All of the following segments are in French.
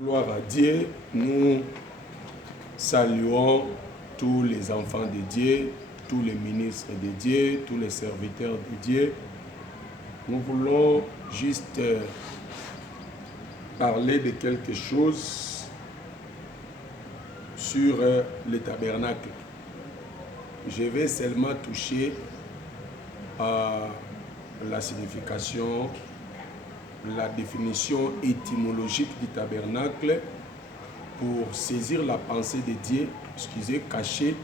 Gloire à Dieu, nous saluons tous les enfants de Dieu, tous les ministres de Dieu, tous les serviteurs de Dieu. Nous voulons juste parler de quelque chose sur le tabernacle. Je vais seulement toucher à la signification, la définition étymologique du tabernacle pour saisir la pensée de Dieu, cachée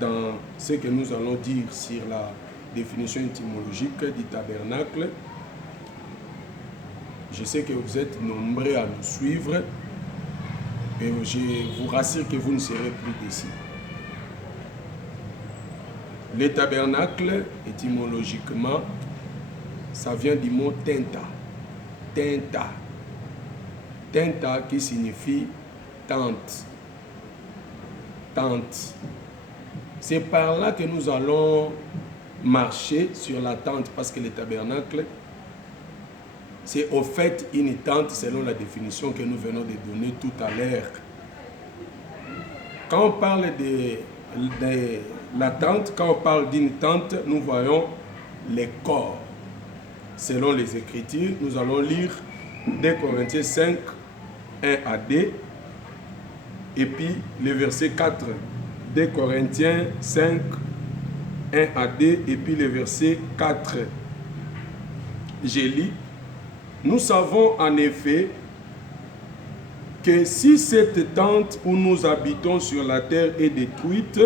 dans ce que nous allons dire sur la définition étymologique du tabernacle. Je sais que vous êtes nombreux à nous suivre et je vous rassure que vous ne serez plus d'ici. Le tabernacle, étymologiquement, ça vient du mot tenta. Tenta. Tenta qui signifie tente. Tente. C'est par là que nous allons marcher sur la tente parce que le tabernacle, c'est au fait une tente selon la définition que nous venons de donner tout à l'heure. Quand on parle de la tente, quand on parle d'une tente, nous voyons les corps. Selon les Écritures, nous allons lire 2 Corinthiens 5, 1 à 2, et puis le verset 4, 2 Corinthiens 5, 1 à 2, et puis le verset 4. J'ai lu. Nous savons en effet que si cette tente où nous habitons sur la terre est détruite,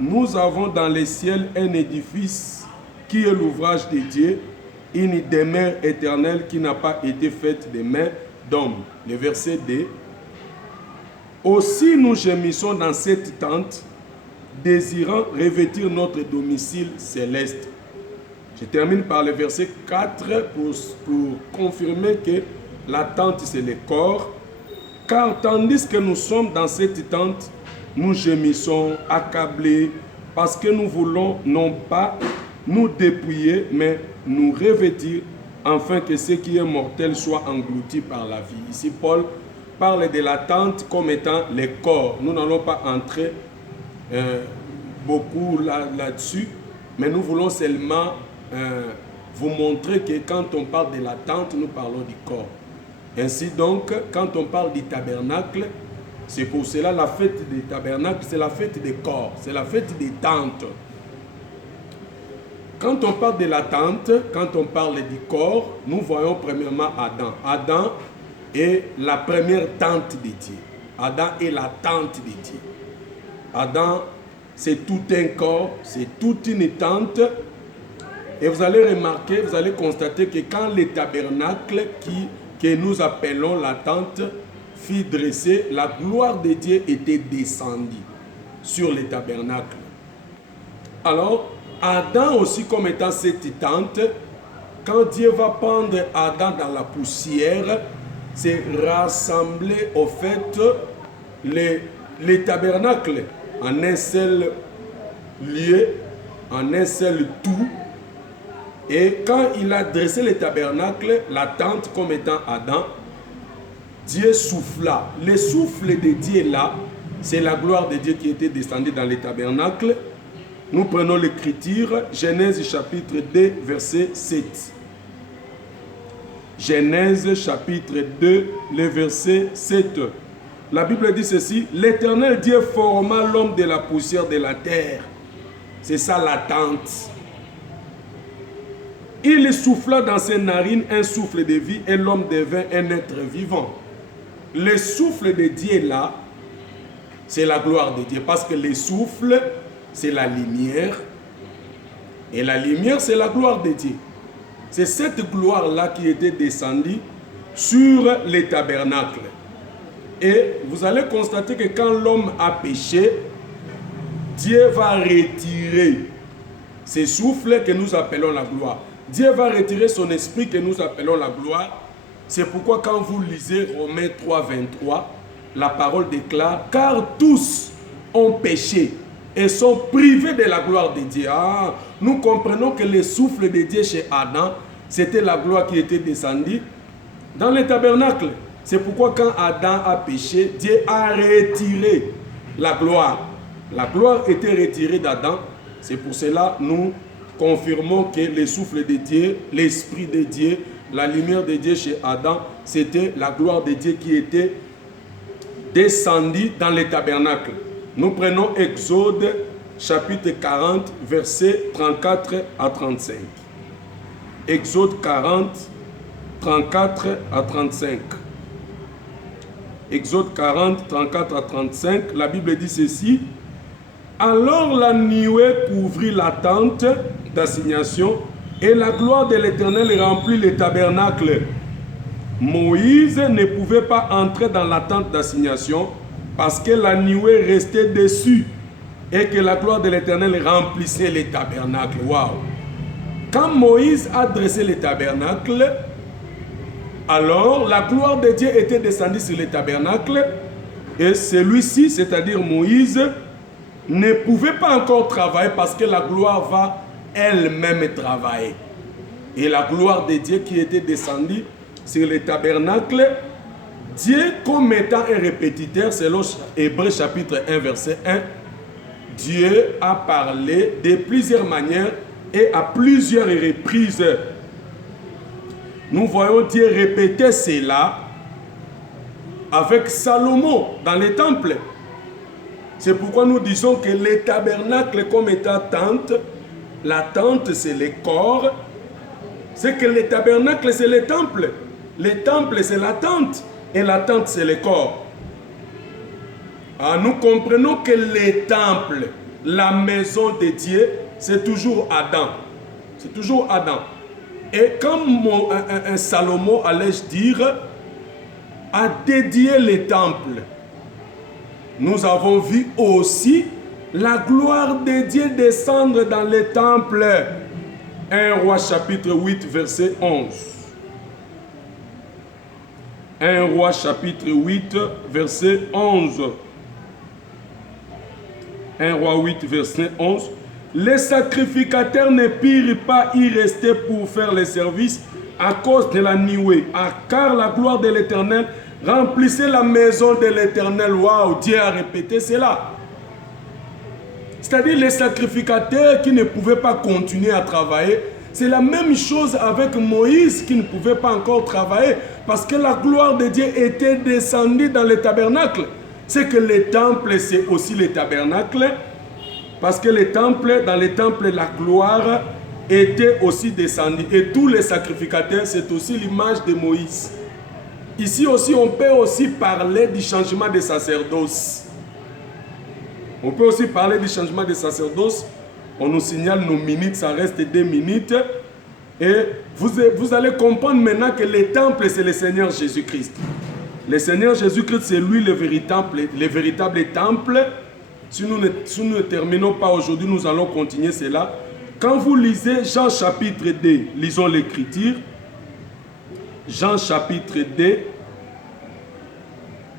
nous avons dans les ciels un édifice qui est l'ouvrage de Dieu, une demeure éternelle qui n'a pas été faite de mains d'homme. Le verset 2. Aussi nous gémissons dans cette tente, désirant revêtir notre domicile céleste. Je termine par le verset 4 pour confirmer que la tente c'est le corps. Car tandis que nous sommes dans cette tente, nous gémissons, accablés, parce que nous voulons non pas nous dépouiller, mais nous revêtir, afin que ce qui est mortel soit englouti par la vie. Ici, Paul parle de la tente comme étant le corps. Nous n'allons pas entrer beaucoup là-dessus, mais nous voulons seulement vous montrer que quand on parle de la tente, nous parlons du corps. Ainsi donc, quand on parle du tabernacle, c'est pour cela la fête des tabernacles, c'est la fête des corps, c'est la fête des tentes. Quand on parle de la tente, quand on parle du corps, nous voyons premièrement Adam. Adam est la première tente de Dieu. Adam est la tente de Dieu. Adam, c'est tout un corps, c'est toute une tente. Et vous allez remarquer, vous allez constater que quand le tabernacle que nous appelons la tente fut dressé, la gloire de Dieu était descendue sur le tabernacle. Alors, Adam aussi comme étant cette tente, quand Dieu va prendre Adam dans la poussière, c'est rassembler au fait les tabernacles en un seul lieu, en un seul tout. Et quand il a dressé le tabernacle, la tente comme étant Adam, Dieu souffla. Le souffle de Dieu là, c'est la gloire de Dieu qui était descendue dans le tabernacle. Nous prenons l'écriture, Genèse chapitre 2, verset 7. Genèse chapitre 2, le verset 7. La Bible dit ceci, l'Éternel Dieu forma l'homme de la poussière de la terre. C'est ça la tente. Il souffla dans ses narines un souffle de vie et l'homme devint un être vivant. Le souffle de Dieu là, c'est la gloire de Dieu. Parce que le souffle, c'est la lumière. Et la lumière, c'est la gloire de Dieu. C'est cette gloire-là qui était descendue sur les tabernacles. Et vous allez constater que quand l'homme a péché, Dieu va retirer ce souffle que nous appelons la gloire. Dieu va retirer son esprit que nous appelons la gloire. C'est pourquoi quand vous lisez Romains 3, 23, la parole déclare « Car tous ont péché et sont privés de la gloire de Dieu. » Nous comprenons que le souffle de Dieu chez Adam, c'était la gloire qui était descendue dans le tabernacle. C'est pourquoi quand Adam a péché, Dieu a retiré la gloire. La gloire était retirée d'Adam. C'est pour cela que nous confirmons que le souffle de Dieu, l'esprit de Dieu, la lumière de Dieu chez Adam, c'était la gloire de Dieu qui était descendue dans le tabernacle. Nous prenons Exode chapitre 40, versets 34 à 35. Exode 40, 34 à 35. Exode 40, 34 à 35, la Bible dit ceci. Alors la nuée couvrit la tente d'assignation et la gloire de l'Éternel remplit le tabernacle. Moïse ne pouvait pas entrer dans la tente d'assignation parce que la nuée restait dessus et que la gloire de l'Éternel remplissait le tabernacle. Waouh! Quand Moïse a dressé le tabernacle, alors la gloire de Dieu était descendue sur le tabernacle et celui-ci, c'est-à-dire Moïse, ne pouvait pas encore travailler parce que la gloire va elle-même travailler. Et la gloire de Dieu qui était descendue sur le tabernacle, Dieu comme étant un répétiteur, selon Hébreux chapitre 1 verset 1, Dieu a parlé de plusieurs manières et à plusieurs reprises. Nous voyons Dieu répéter cela avec Salomon dans le temple. C'est pourquoi nous disons que le tabernacle comme étant tente, la tente c'est le corps, c'est que le tabernacle c'est le temple. Le temple c'est la tente et la tente c'est le corps. Alors nous comprenons que le temple, la maison de Dieu, c'est toujours Adam. C'est toujours Adam. Et comme un Salomon, allais-je dire, a dédié le temple, nous avons vu aussi la gloire de Dieu descendre dans le temple. 1 Roi chapitre 8 verset 11. 1 Roi chapitre 8 verset 11. 1 Roi 8 verset 11. Les sacrificateurs ne purent pas y rester pour faire les services à cause de la nuée, car la gloire de l'Éternel remplissait la maison de l'Éternel. Waouh, Dieu a répété cela. C'est-à-dire les sacrificateurs qui ne pouvaient pas continuer à travailler. C'est la même chose avec Moïse qui ne pouvait pas encore travailler parce que la gloire de Dieu était descendue dans le tabernacle. C'est que le temple, c'est aussi le tabernacle. Parce que dans les temples, la gloire était aussi descendue. Et tous les sacrificateurs, c'est aussi l'image de Moïse. Ici aussi, on peut aussi parler du changement de sacerdoce. On peut aussi parler du changement de sacerdoce. On nous signale nos minutes, ça reste 2 minutes. Et vous allez comprendre maintenant que le temple, c'est le Seigneur Jésus-Christ. Le Seigneur Jésus-Christ, c'est lui le véritable temple. Si nous ne terminons pas aujourd'hui, nous allons continuer cela. Quand vous lisez Jean chapitre 2, lisons l'écriture. Jean chapitre 2.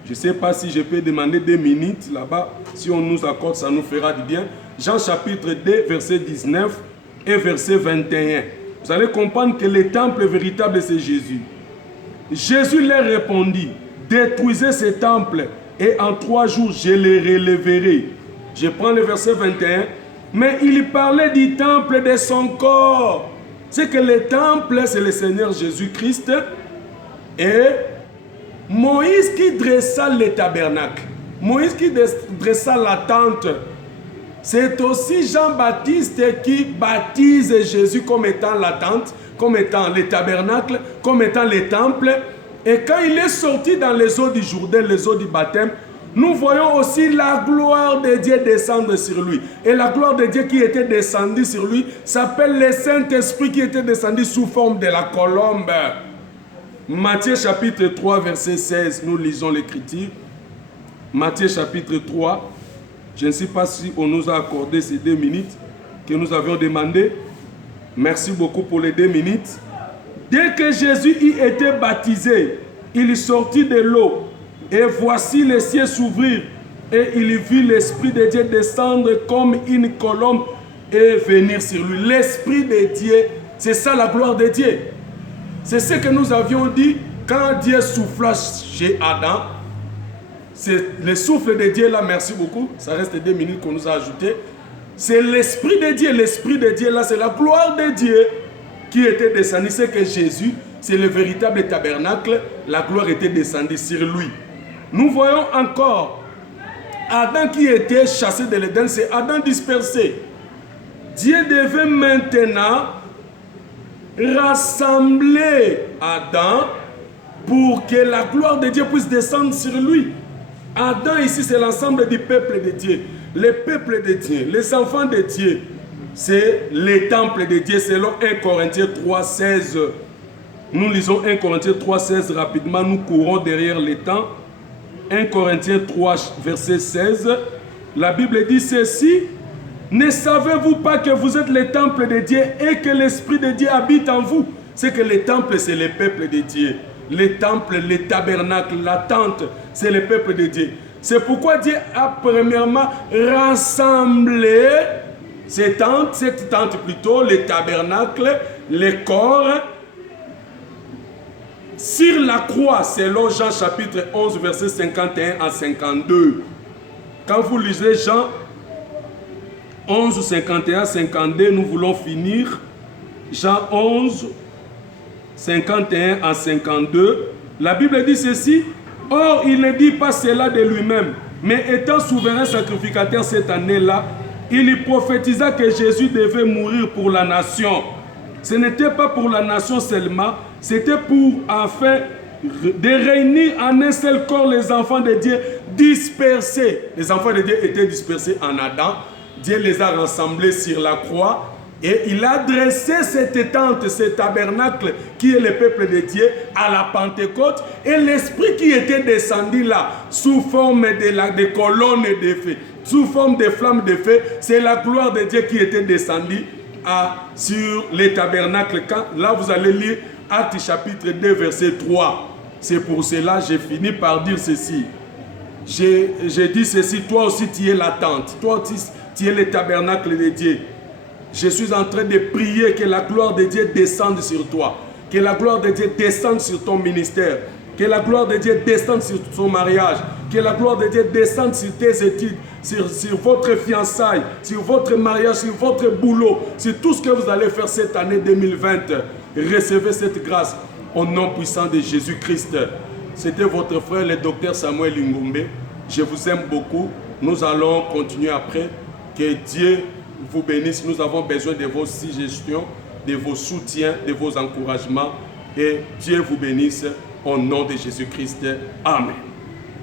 Je ne sais pas si je peux demander 2 minutes là-bas. Si on nous accorde, ça nous fera du bien. Jean chapitre 2, verset 19 et verset 21. Vous allez comprendre que le temple véritable, c'est Jésus. Jésus leur répondit, détruisez ce temple et en 3 jours, je le relèverai. Je prends le verset 21. Mais il parlait du temple de son corps. C'est que le temple, c'est le Seigneur Jésus-Christ. Et Moïse qui dressa le tabernacle. Moïse qui dressa la tente. C'est aussi Jean-Baptiste qui baptise Jésus comme étant la tente, comme étant le tabernacle, comme étant le temple. Et quand il est sorti dans les eaux du Jourdain, les eaux du baptême, nous voyons aussi la gloire de Dieu descendre sur lui. Et la gloire de Dieu qui était descendue sur lui s'appelle le Saint-Esprit qui était descendu sous forme de la colombe. Matthieu chapitre 3, verset 16, nous lisons l'écriture. Matthieu chapitre 3, je ne sais pas si on nous a accordé ces 2 minutes que nous avions demandé. Merci beaucoup pour les 2 minutes. Dès que Jésus y était baptisé, il sortit de l'eau. Et voici les cieux s'ouvrir. Et il vit l'Esprit de Dieu descendre comme une colombe et venir sur lui. L'Esprit de Dieu, c'est ça la gloire de Dieu. C'est ce que nous avions dit quand Dieu souffla chez Adam, c'est le souffle de Dieu là, merci beaucoup, ça reste 2 minutes qu'on nous a ajouté. C'est l'Esprit de Dieu, l'Esprit de Dieu là, c'est la gloire de Dieu qui était descendue. C'est que Jésus, c'est le véritable tabernacle, la gloire était descendue sur lui. Nous voyons encore Adam qui était chassé de l'Éden, c'est Adam dispersé. Dieu devait maintenant rassembler Adam pour que la gloire de Dieu puisse descendre sur lui. Adam ici, c'est l'ensemble du peuple de Dieu. Le peuple de Dieu, les enfants de Dieu, c'est les temples de Dieu selon 1 Corinthiens 3,16. Nous lisons 1 Corinthiens 3,16 rapidement, nous courons derrière les temps. 1 Corinthiens 3, verset 16. La Bible dit ceci: ne savez-vous pas que vous êtes les temples de Dieu et que l'Esprit de Dieu habite en vous? C'est que les temples, c'est le peuple de Dieu. Les temples, les tabernacles, la tente, c'est le peuple de Dieu. C'est pourquoi Dieu a premièrement rassemblé cette tente plutôt, les tabernacles, les corps, sur la croix, selon Jean chapitre 11, verset 51 à 52. Quand vous lisez Jean 11, 51 à 52, nous voulons finir. Jean 11, 51 à 52. La Bible dit ceci: or, il ne dit pas cela de lui-même, mais étant souverain sacrificateur cette année-là, il y prophétisa que Jésus devait mourir pour la nation. Ce n'était pas pour la nation seulement, c'était pour, afin de réunir en un seul corps les enfants de Dieu dispersés. Les enfants de Dieu étaient dispersés en Adam. Dieu les a rassemblés sur la croix et il a dressé cette tente, ce tabernacle qui est le peuple de Dieu à la Pentecôte, et l'Esprit qui était descendu là sous forme de colonnes de feu, sous forme de flammes de feu, c'est la gloire de Dieu qui était descendue sur les tabernacles. Là vous allez lire Actes chapitre 2 verset 3. C'est pour cela que j'ai fini par dire ceci. J'ai dit ceci: toi aussi tu es la tente, toi aussi tu es le tabernacle de Dieu. Je suis en train de prier que la gloire de Dieu descende sur toi, que la gloire de Dieu descende sur ton ministère, que la gloire de Dieu descende sur ton mariage, que la gloire de Dieu descende sur tes études, sur votre fiançailles, sur votre mariage, sur votre boulot, sur tout ce que vous allez faire cette année 2020. Recevez cette grâce au nom puissant de Jésus-Christ. C'était votre frère le docteur Samuel Ngumbe. Je vous aime beaucoup. Nous allons continuer après. Que Dieu vous bénisse. Nous avons besoin de vos suggestions, de vos soutiens, de vos encouragements. Et Dieu vous bénisse au nom de Jésus-Christ. Amen.